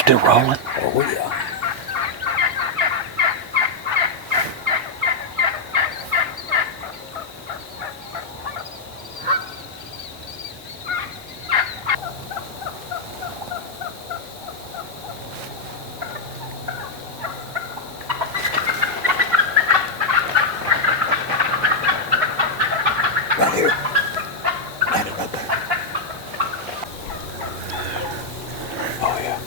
still rolling? Oh, yeah. Right here. Landed right there. Oh, yeah.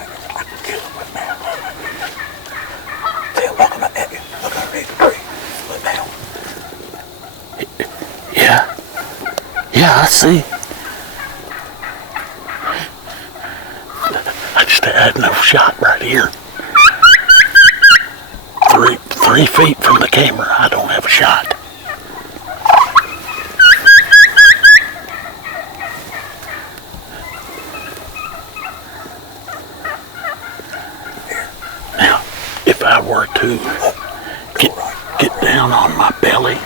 I can kill him right now. See him walking up at you. Look underneath the tree. Look now. Yeah. Yeah, I see. I just had no shot right here. 3 feet from the camera, I don't have a shot. Now, if I were to get down on my belly,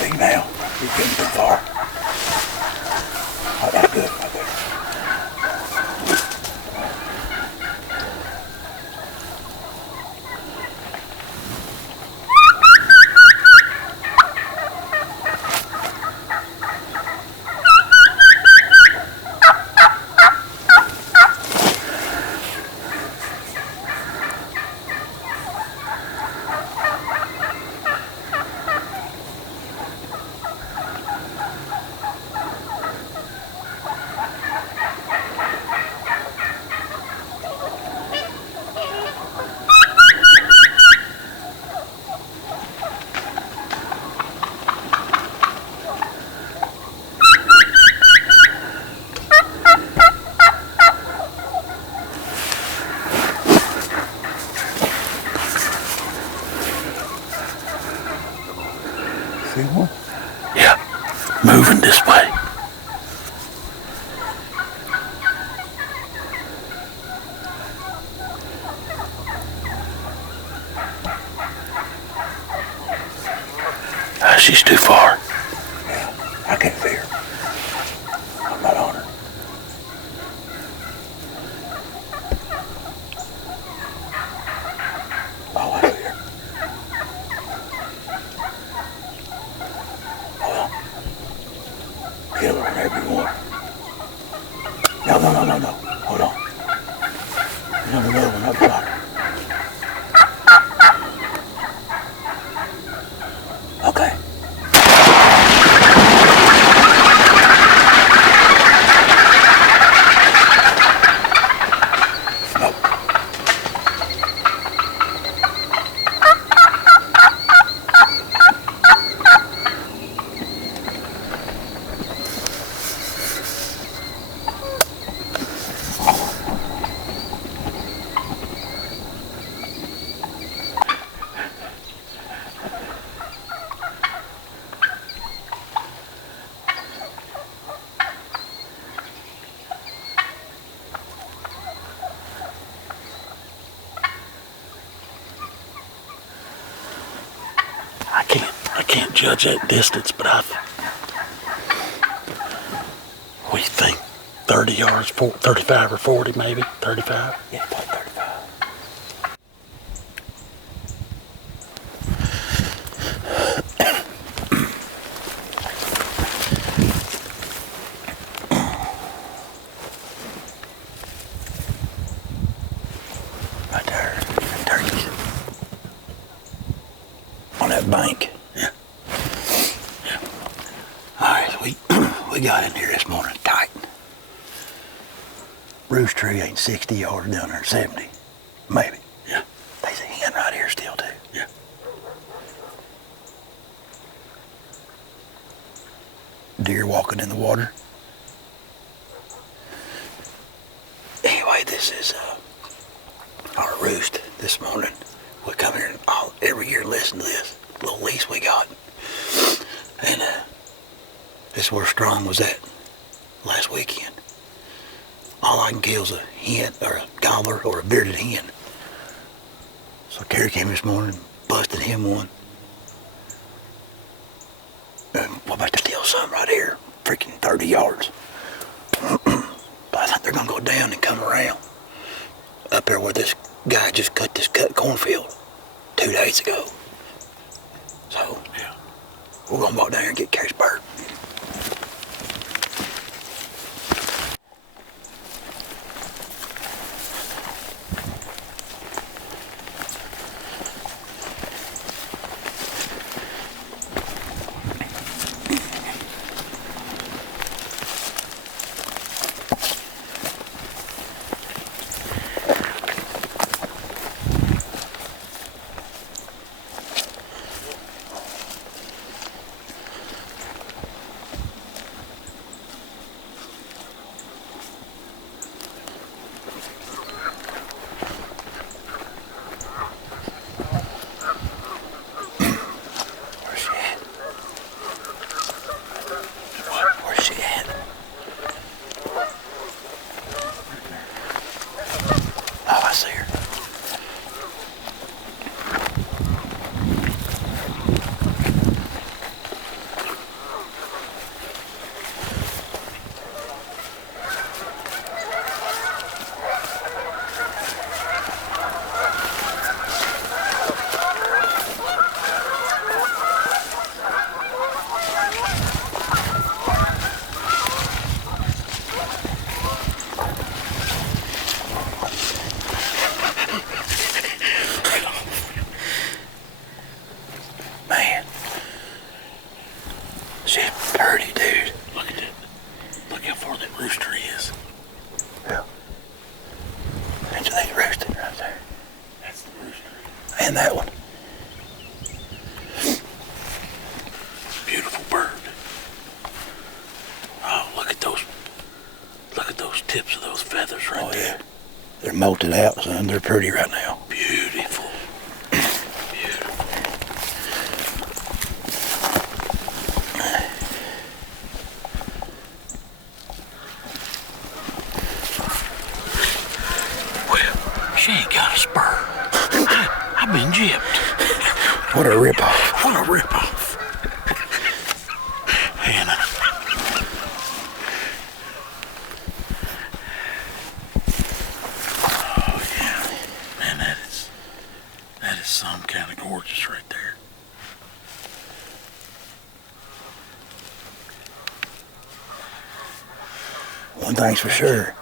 See now. He's getting too far. Oh, that's good right there. See one? yeah, moving this way. She's too far. Yeah, I can't see her. I'm not on her. Oh, I see her. Hold on. Kill her whenever you want. No. Hold on. You never know when I've got her. Okay. Nope. I can't judge that distance, but 30 yards, 35 or 40 maybe, 35. Yeah, probably 35. Right there, turkeys. On that bank. Yeah. All right, so we got in here this morning tight. Roost tree ain't 60 yards down there, 70, maybe. Yeah. There's a hen right here still too. Yeah. Deer walking in the water. Anyway, this is our roost this morning. We come here every year and listen to this little lease we got. And this is where Strong was at last weekend. All I can kill is a hen, or a gobbler, or a bearded hen. So Kerry came this morning, busted him one. And we're about to steal some right here, freaking 30 yards. But I think they're gonna go down and come around up there where this guy just cut this cornfield 2 days ago. So Yeah. we're gonna walk down here and get Kerry's bird. Where's she at? What? Where's she at? Oh, I see her. Man, she's pretty, dude. Look at that. Look how far that roost tree is. Yeah. And so they roosted right there. That's the roost tree. And that one. Beautiful bird. Oh, look at those. Look at those tips of those feathers right Oh, there. yeah. They're molted out, son. They're pretty right now. Beautiful. Beautiful. Well, she ain't got a spur. I've been gypped. What a ripoff. What a ripoff. Hannah. Oh, yeah. Man, that is some kind of gorgeous right there. One thing's for sure.